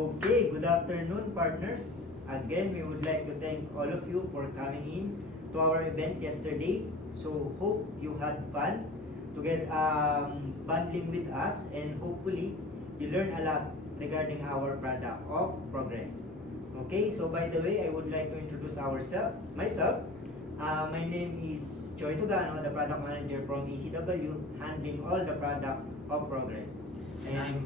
Okay, good afternoon, partners. Again, we would like to thank all of you for coming in to our event yesterday. So, hope you had fun to get bundling with us, and hopefully you learn a lot regarding our product of Progress. Okay, so by the way, I would like to introduce myself. My name is Joy Tugano, the product manager from ECW, handling all the product of Progress. And I'm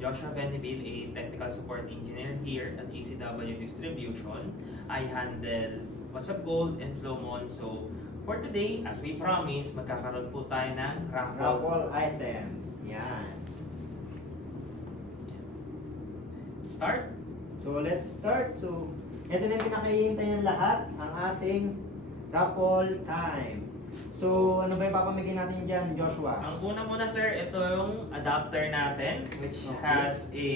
Joshua Beneville, a technical support engineer here at ECW Distribution. I handle WhatsApp Gold and Flowmon. So, for today, as we promised, magkakaroon po tayo ng Raffle items. Yan. Start? So, let's start. So, ito na yung pinakahihintay ng lahat, ang ating raffle time. So, ano ba yung papamigay natin dyan, Joshua? Ang una muna, sir, ito yung adapter natin, which Okay. has a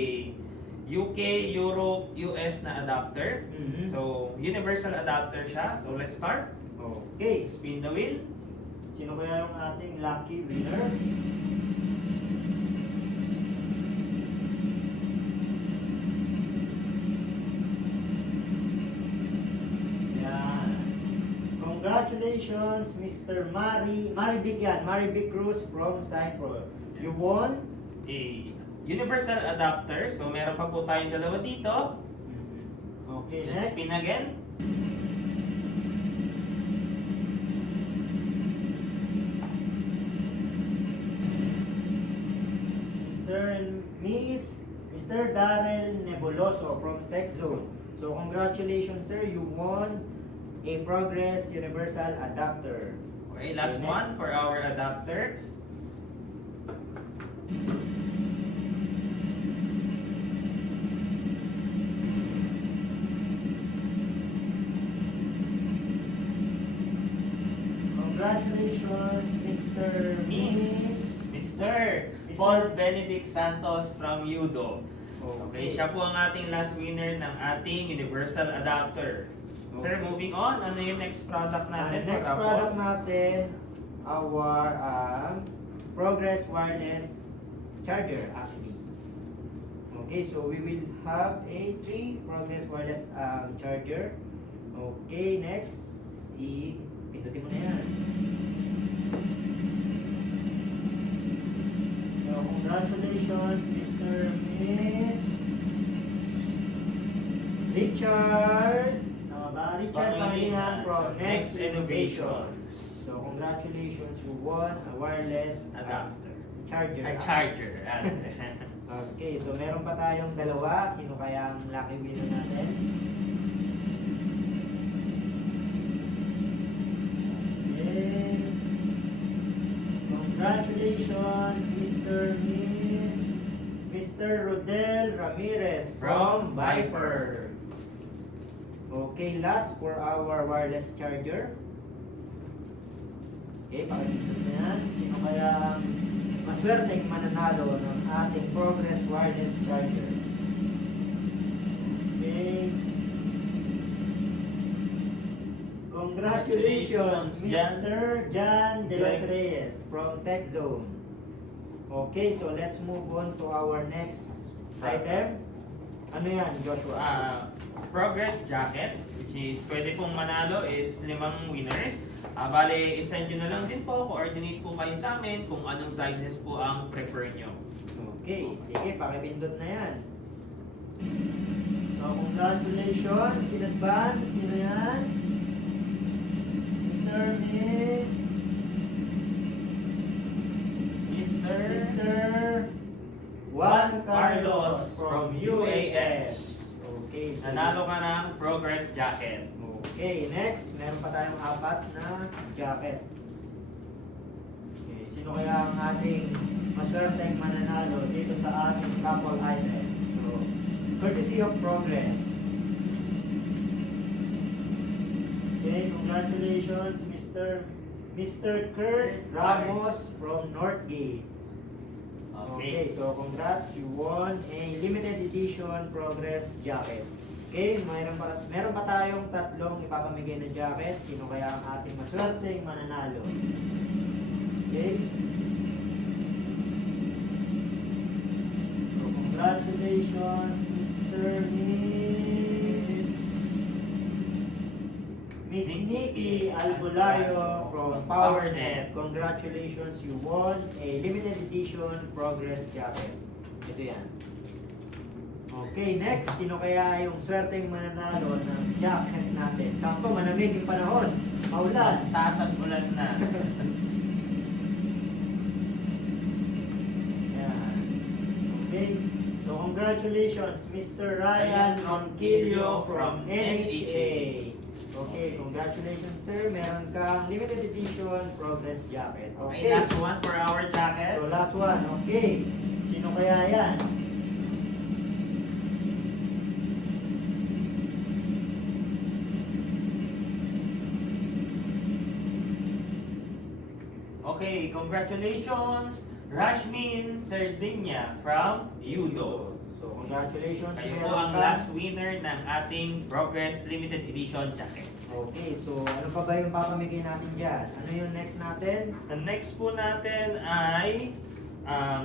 UK, Europe, US na adapter. Mhm. So, universal adapter siya. So, let's start. Okay. Spin the wheel. Sino kaya yung ating lucky winner? Yan. Congratulations, Mr. Marivic yan. Marivic Cruz from Cypro. You won? A universal adapter. So, meron pa po tayong dalawa dito. Okay, Let's next. spin again. Mr. and Mr. Darrell Nebuloso from TechZone. So congratulations, sir, you won a Progress Universal Adapter. Okay, last Okay, one next. for our adapters. Congratulations, Mr. Mr. Paul Benedict Santos from Yudo. Okay, Okay. siya po ang ating last winner ng ating universal adapter. Sir, Okay. moving on, ano yung next product natin? Next for Apple? product natin, our Progress Wireless Charger actually. Okay, so we will have a 3 Progress Wireless charger. Okay, next, pindutin mo na yan. So, congratulations, Mr. Miss Richard. Tama ba? Richard Pangilinan from Next Innovations. So, congratulations, you won a wireless Adapter. charger. A charger. Okay, so meron pa tayong dalawa. Sino kaya ang lucky winner natin? Okay. Congratulations, Mr. Rodel Ramirez from Viper. Okay, last for our wireless charger. Okay, pakikita na yan. Sino kaya ang maswerteng mananalo ng ating Progress Wireless Charger? Okay. Congratulations, Mr. Jan De Los Reyes from TechZone. Okay, so let's move on to our next item. Ano yan, Joshua? Progress jacket, which is pwede pong manalo is 5 winners. Bale, isend nyo na lang din po, coordinate po kayo sa amin kung anong sizes po ang prefer nyo. Okay, sige, pakipindot na yan. So, congratulations in advance. Sino yan? Mr. Miss? Mr. Juan Carlos from UAS. Okay, so, Nanalo ka ng Progress jacket. okay, next, meron pa tayong 4 na jackets. Okay, sino kaya ang ating maswerteng mananalo dito sa ating couple item? So, courtesy of Progress. Okay, congratulations, Mr. Kurt Ramos from Northgate. Okay, so congrats, you won a limited edition Progress jacket. Okay, meron pa tayong 3 ipapamigay na jacket. Sino kaya ang ating maswerteng mananalo? Okay. So, congratulations, Mr. Nikki Albulario from PowerNet. Congratulations, you won a limited edition Progress jacket. Ito yan. Okay, next, sino kaya yung swerteng mananalo ng jacket natin? Sakto, malamig yung panahon. Maulan. Tatag-ulan na. Yan. Okay. So, congratulations, Mr. Ryan Ronquillo from NHA. Okay, congratulations, sir. Meron kang limited edition Progress jacket. Okay, Okay. last one for our jackets. So, last one. Okay. Sino kaya yan? Okay, congratulations, Rashmin Sardinia from Yudo. So, congratulations. Kayo po meron ang kang- last winner ng ating Progress Limited Edition jacket. Okay, so ano pa ba yung papamigay natin dyan? Ano yung next natin? The next po natin ay ang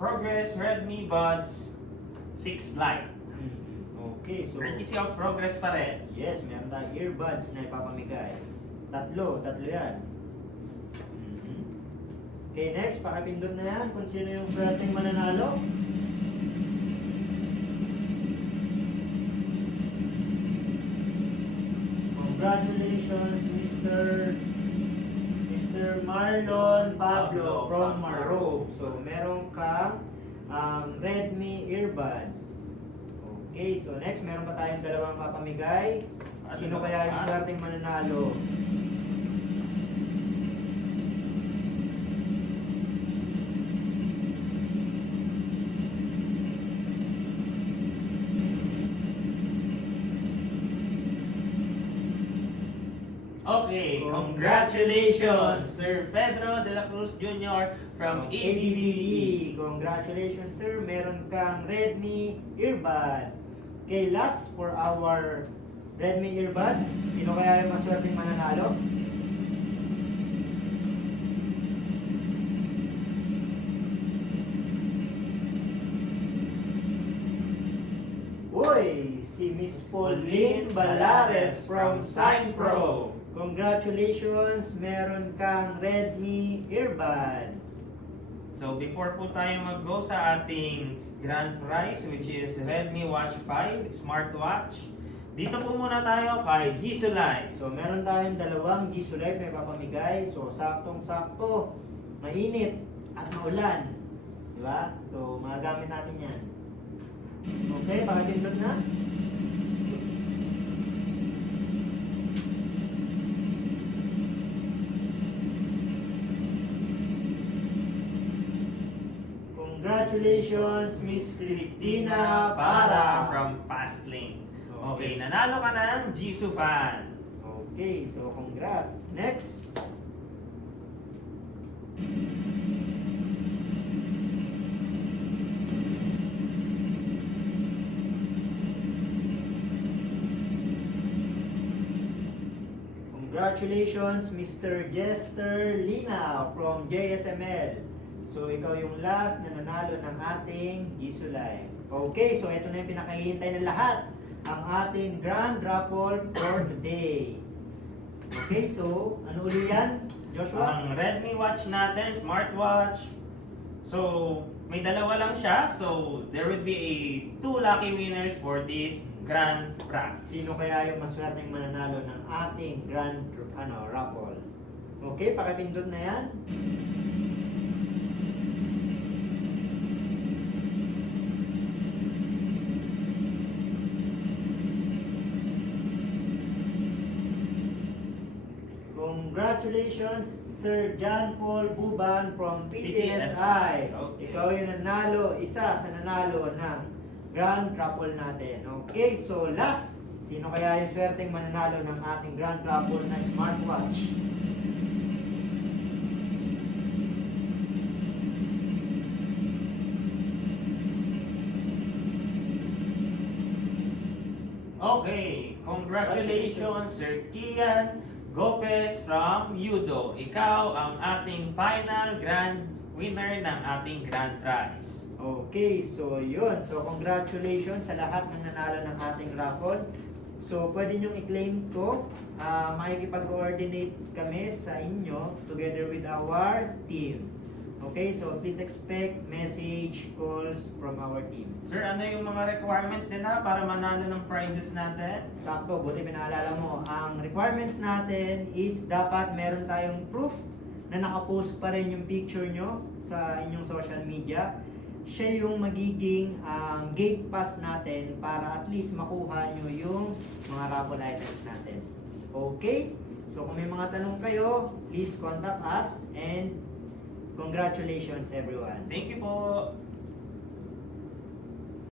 Progress Redmi Buds 6 Lite. Okay, so Courtesy of Progress pa rin. yes, meron tayong earbuds na ipapamigay. Tatlo yan. Mhm. Okay, next, pakipindot na yan kung sino yung swerteng mananalo. Congratulations, Mr. Marlon Pablo from Marob. So, meron kang Redmi earbuds. Okay, so next, meron pa tayong dalawang papamigay. Sino kaya yung swerteng mananalo? Okay, congratulations, Sir Pedro de la Cruz Jr. from ABBE. Congratulations, sir. Meron kang Redmi earbuds. Okay, last for our Redmi earbuds. Sino kaya yung maswerteng mananalo? Uy, si Miss Pauline Balares from Sign Pro. Congratulations, meron kang Redmi earbuds. So before po tayo mag-go sa ating grand prize which is Redmi Watch 5 smartwatch, dito po muna tayo kay Jisoo Live. So, meron tayong dalawang Jisoo Live na ipapamigay. So, saktong-sakto, mainit at maulan. Diba? So, magagamit natin yan. Okay, pakipindot na. Congratulations, Miss Cristina Para from Fastlink. Okay, nanalo ka ng Jisoo fan. Okay, so congrats. Next. Congratulations, Mr. Jester Lina from JSML. So, ikaw yung last na nanalo ng ating Jisoo Live. Okay, so ito na yung pinakahihintay ng lahat. Ang ating grand raffle for today. Okay, so ano uli yan, Joshua? Ang Redmi Watch natin, smartwatch. So, may dalawa lang siya. So, there will be a 2 lucky winners for this grand prize. Sino kaya yung maswerteng mananalo ng ating grand raffle? Okay, pakipindot na yan. Congratulations, Sir John Paul Buban from PTSI. Okay. Ikaw yung nanalo, isa sa nanalo ng grand raffle natin. Okay, so last, sino kaya yung swerteng mananalo ng ating grand raffle na smartwatch? Okay, congratulations Sir Kian Gopez from Yudo. Ikaw ang ating final grand winner ng ating grand prize. Okay, so yun. So congratulations sa lahat ng nanalo ng ating raffle. So, pwede nyong i-claim to. Makikipag-coordinate kami sa inyo together with our team. Okay, so please expect message, calls from our team. Sir, ano yung mga requirements nila para manalo ng prizes natin? Sakto, buti pinaalala mo. Ang requirements natin is dapat meron tayong proof na nakapost pa rin yung picture nyo sa inyong social media. Siya yung magiging gate pass natin para at least makuha nyo yung mga raffle items natin. Okay? So kung may mga tanong kayo, please contact us and congratulations everyone. Thank you po!